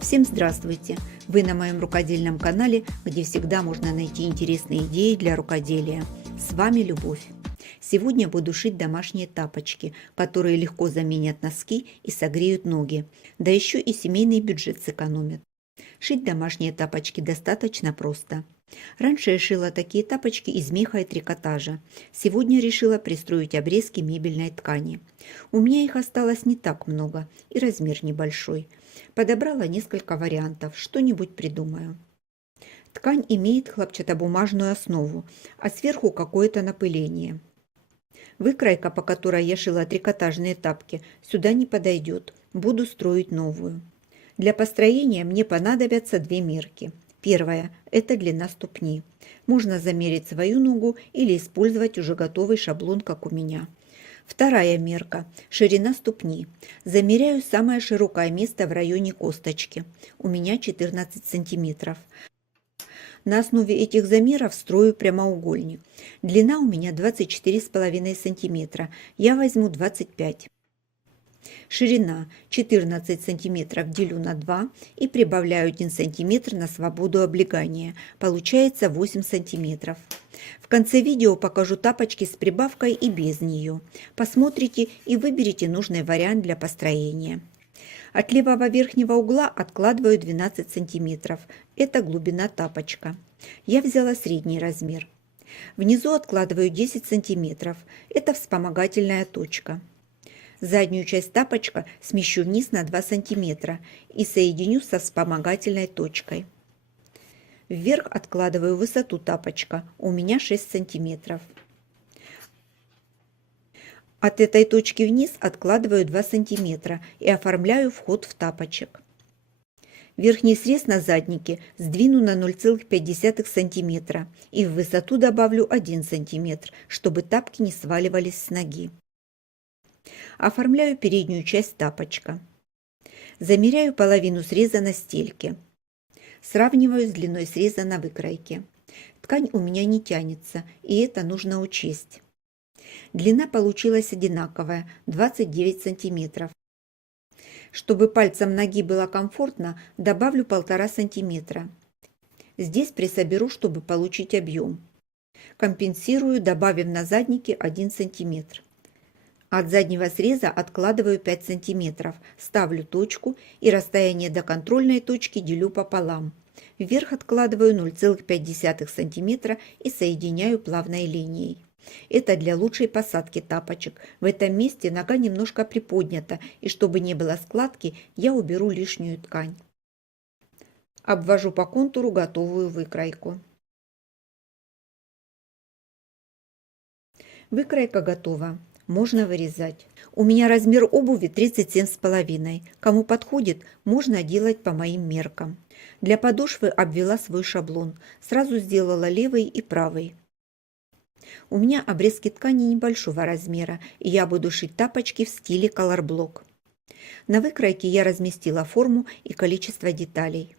Всем здравствуйте! Вы на моем рукодельном канале, где всегда можно найти интересные идеи для рукоделия. С вами Любовь. Сегодня буду шить домашние тапочки, которые легко заменят носки и согреют ноги, да еще и семейный бюджет сэкономят. Шить домашние тапочки достаточно просто. Раньше я шила такие тапочки из меха и трикотажа. Сегодня решила пристроить обрезки мебельной ткани. У меня их осталось не так много и размер небольшой. Подобрала несколько вариантов, что-нибудь придумаю. Ткань имеет хлопчатобумажную основу, а сверху какое-то напыление. Выкройка, по которой я шила трикотажные тапки, сюда не подойдет. Буду строить новую. Для построения мне понадобятся две мерки. Первая – это длина ступни. Можно замерить свою ногу или использовать уже готовый шаблон, как у меня. Вторая мерка – ширина ступни. Замеряю самое широкое место в районе косточки. У меня 14 сантиметров. На основе этих замеров строю прямоугольник. Длина у меня 24,5 сантиметра. Я возьму 25. Ширина 14 сантиметров делю на 2 и прибавляю 1 сантиметр на свободу облегания. Получается 8 сантиметров. В конце видео покажу тапочки с прибавкой и без нее. Посмотрите и выберите нужный вариант для построения. От левого верхнего угла откладываю 12 сантиметров. Это глубина тапочка. Я взяла средний размер. Внизу откладываю 10 сантиметров. Это вспомогательная точка. Заднюю часть тапочка смещу вниз на 2 сантиметра и соединю со вспомогательной точкой. Вверх откладываю высоту тапочка, у меня 6 сантиметров. От этой точки вниз откладываю 2 сантиметра и оформляю вход в тапочек. Верхний срез на заднике сдвину на 0,5 сантиметра и в высоту добавлю 1 сантиметр, чтобы тапки не сваливались с ноги. Оформляю переднюю часть тапочка. Замеряю половину среза на стельке. Сравниваю с длиной среза на выкройке. Ткань у меня не тянется, и это нужно учесть. Длина получилась одинаковая, 29 сантиметров. Чтобы пальцам ноги было комфортно, добавлю 1,5 сантиметра. Здесь присоберу, чтобы получить объем. Компенсирую, добавив на заднике 1 сантиметр. От заднего среза откладываю 5 сантиметров, ставлю точку и расстояние до контрольной точки делю пополам. Вверх откладываю 0,5 сантиметра и соединяю плавной линией. Это для лучшей посадки тапочек. В этом месте нога немножко приподнята, и чтобы не было складки, я уберу лишнюю ткань. Обвожу по контуру готовую выкройку. Выкройка готова. Можно вырезать. У меня размер обуви 37,5. Кому подходит, можно делать по моим меркам. Для подошвы обвела свой шаблон. Сразу сделала левый и правый. У меня обрезки ткани небольшого размера, и я буду шить тапочки в стиле колорблок. На выкройке я разместила форму и количество деталей.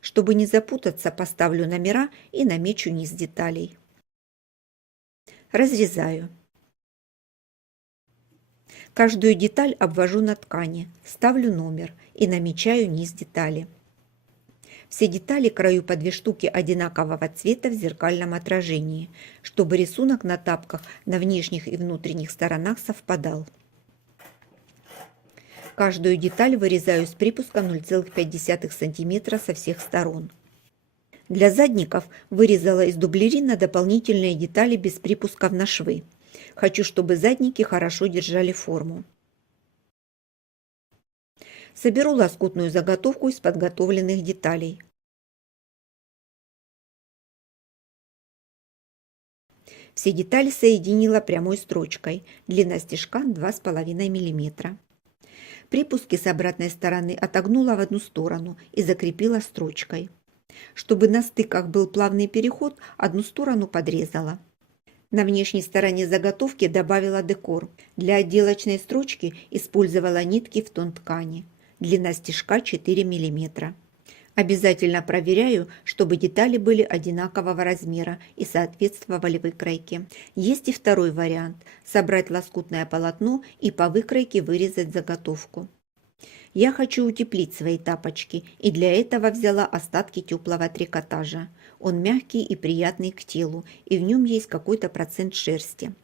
Чтобы не запутаться, поставлю номера и намечу низ деталей. Разрезаю. Каждую деталь обвожу на ткани, ставлю номер и намечаю низ детали. Все детали крою по 2 штуки одинакового цвета в зеркальном отражении, чтобы рисунок на тапках на внешних и внутренних сторонах совпадал. Каждую деталь вырезаю с припуском 0,5 см со всех сторон. Для задников вырезала из дублерина дополнительные детали без припусков на швы. Хочу, чтобы задники хорошо держали форму. Соберу лоскутную заготовку из подготовленных деталей. Все детали соединила прямой строчкой. Длина стежка 2,5 мм. Припуски с обратной стороны отогнула в одну сторону и закрепила строчкой. Чтобы на стыках был плавный переход, одну сторону подрезала. На внешней стороне заготовки добавила декор. Для отделочной строчки использовала нитки в тон ткани. Длина стежка 4 мм. Обязательно проверяю, чтобы детали были одинакового размера и соответствовали выкройке. Есть и второй вариант – собрать лоскутное полотно и по выкройке вырезать заготовку. Я хочу утеплить свои тапочки, и для этого взяла остатки теплого трикотажа. Он мягкий и приятный к телу, и в нем есть какой-то процент шерсти.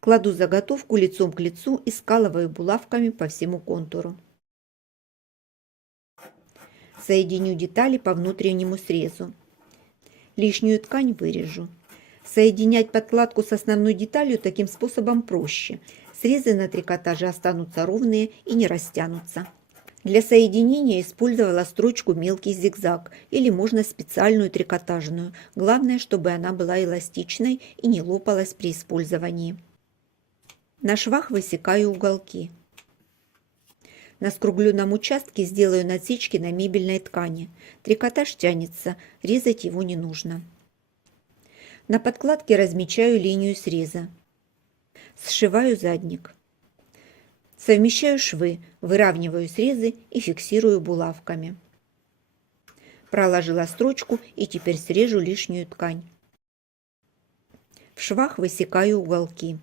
Кладу заготовку лицом к лицу и скалываю булавками по всему контуру. Соединю детали по внутреннему срезу. Лишнюю ткань вырежу. Соединять подкладку с основной деталью таким способом проще. Срезы на трикотаже останутся ровные и не растянутся. Для соединения использовала строчку мелкий зигзаг или можно специальную трикотажную. Главное, чтобы она была эластичной и не лопалась при использовании. На швах высекаю уголки. На скругленном участке сделаю насечки на мебельной ткани. Трикотаж тянется, резать его не нужно. На подкладке размечаю линию среза. Сшиваю задник. Совмещаю швы, выравниваю срезы и фиксирую булавками. Проложила строчку и теперь срежу лишнюю ткань. В швах высекаю уголки.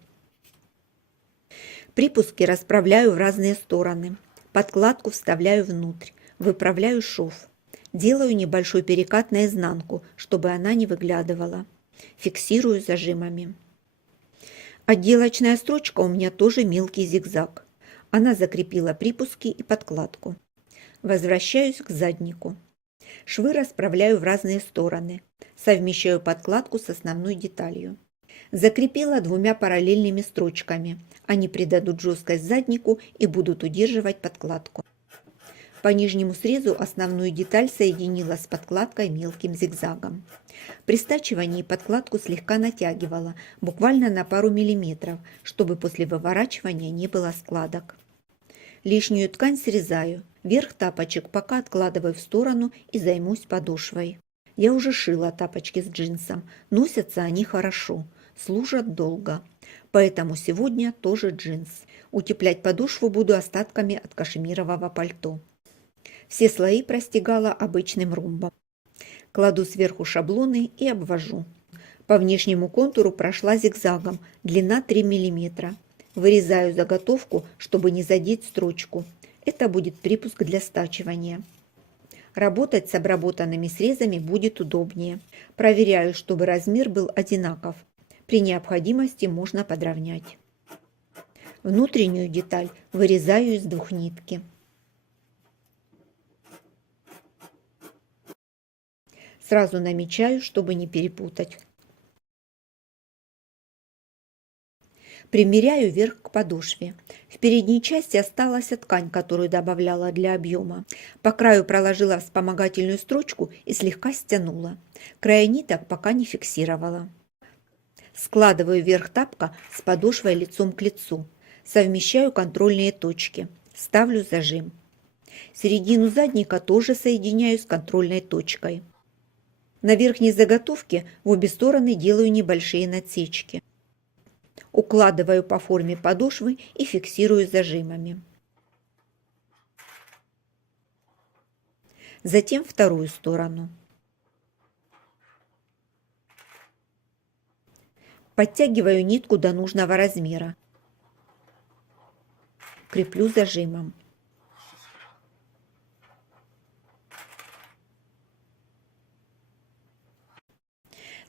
Припуски расправляю в разные стороны. Подкладку вставляю внутрь, выправляю шов. Делаю небольшой перекат наизнанку, чтобы она не выглядывала. Фиксирую зажимами. Отделочная строчка у меня тоже мелкий зигзаг. Она закрепила припуски и подкладку. Возвращаюсь к заднику. Швы расправляю в разные стороны. Совмещаю подкладку с основной деталью. Закрепила двумя параллельными строчками. Они придадут жесткость заднику и будут удерживать подкладку. По нижнему срезу основную деталь соединила с подкладкой мелким зигзагом. При стачивании подкладку слегка натягивала, буквально на пару миллиметров, чтобы после выворачивания не было складок. Лишнюю ткань срезаю. Верх тапочек пока откладываю в сторону и займусь подошвой. Я уже шила тапочки с джинсом. Носятся они хорошо, служат долго. Поэтому сегодня тоже джинс. Утеплять подошву буду остатками от кашемирового пальто. Все слои простегала обычным ромбом. Кладу сверху шаблоны и обвожу. По внешнему контуру прошла зигзагом, длина 3 мм. Вырезаю заготовку, чтобы не задеть строчку. Это будет припуск для стачивания. Работать с обработанными срезами будет удобнее. Проверяю, чтобы размер был одинаков. При необходимости можно подровнять. Внутреннюю деталь вырезаю из двухнитки. Сразу намечаю, чтобы не перепутать. Примеряю верх к подошве. В передней части осталась ткань, которую добавляла для объема. По краю проложила вспомогательную строчку и слегка стянула. Края ниток пока не фиксировала. Складываю верх тапка с подошвой лицом к лицу. Совмещаю контрольные точки. Ставлю зажим. Середину задника тоже соединяю с контрольной точкой. На верхней заготовке в обе стороны делаю небольшие насечки. Укладываю по форме подошвы и фиксирую зажимами. Затем вторую сторону. Подтягиваю нитку до нужного размера. Креплю зажимом.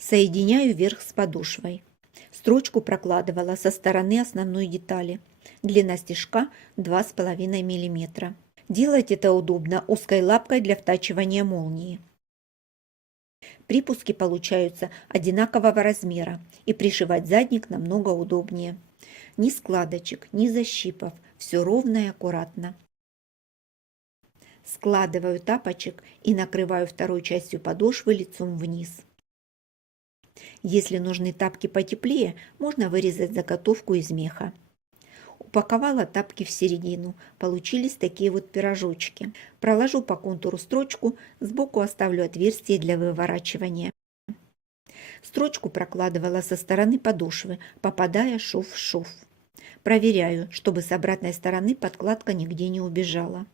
Соединяю верх с подошвой. Строчку прокладывала со стороны основной детали. Длина стежка 2,5 мм. Делать это удобно узкой лапкой для втачивания молнии. Припуски получаются одинакового размера, и пришивать задник намного удобнее. Ни складочек, ни защипов, все ровно и аккуратно. Складываю тапочек и накрываю второй частью подошвы лицом вниз. Если нужны тапки потеплее, можно вырезать заготовку из меха. Упаковала тапки в середину, получились такие вот пирожочки. Проложу по контуру строчку, сбоку оставлю отверстие для выворачивания. Строчку прокладывала со стороны подошвы, попадая шов в шов. Проверяю, чтобы с обратной стороны подкладка нигде не убежала.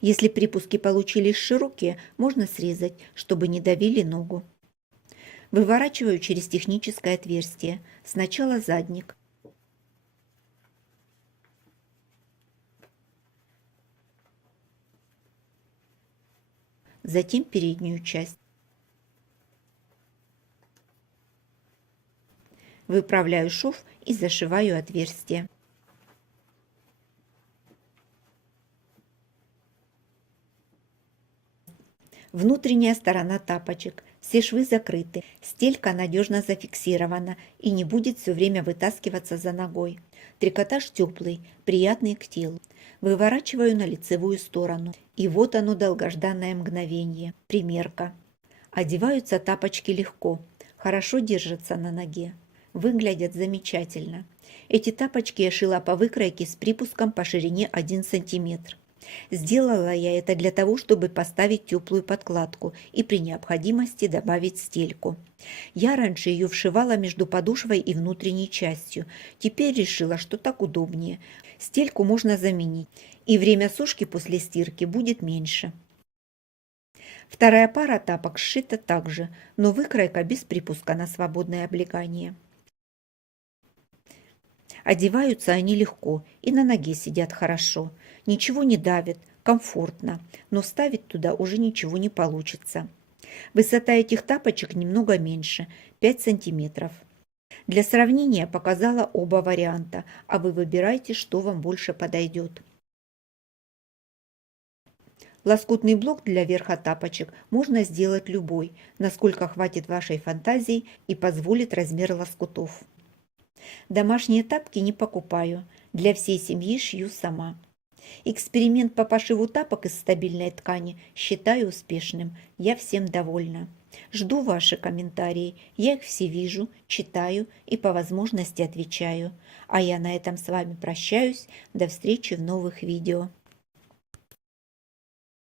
Если припуски получились широкие, можно срезать, чтобы не давили ногу. Выворачиваю через техническое отверстие. Сначала задник. затем переднюю часть. Выправляю шов и зашиваю отверстие. Внутренняя сторона тапочек. Все швы закрыты, стелька надежно зафиксирована и не будет все время вытаскиваться за ногой. Трикотаж теплый, приятный к телу. Выворачиваю на лицевую сторону. И вот оно, долгожданное мгновение. Примерка. Одеваются тапочки легко, хорошо держатся на ноге. Выглядят замечательно. Эти тапочки я шила по выкройке с припуском по ширине 1 см. Сделала я это для того, чтобы поставить теплую подкладку и при необходимости добавить стельку. Я раньше ее вшивала между подошвой и внутренней частью. Теперь решила, что так удобнее. Стельку можно заменить, и время сушки после стирки будет меньше. Вторая пара тапок сшита также, но выкройка без припуска на свободное облегание. Одеваются они легко и на ноге сидят хорошо. Ничего не давит, комфортно, но вставить туда уже ничего не получится. Высота этих тапочек немного меньше, 5 сантиметров. Для сравнения показала оба варианта, а вы выбирайте, что вам больше подойдет. Лоскутный блок для верха тапочек можно сделать любой, насколько хватит вашей фантазии и позволит размер лоскутов. Домашние тапки не покупаю, для всей семьи шью сама. Эксперимент по пошиву тапок из стабильной ткани считаю успешным, я всем довольна. Жду ваши комментарии, я их все вижу, читаю и по возможности отвечаю. А я на этом с вами прощаюсь, до встречи в новых видео.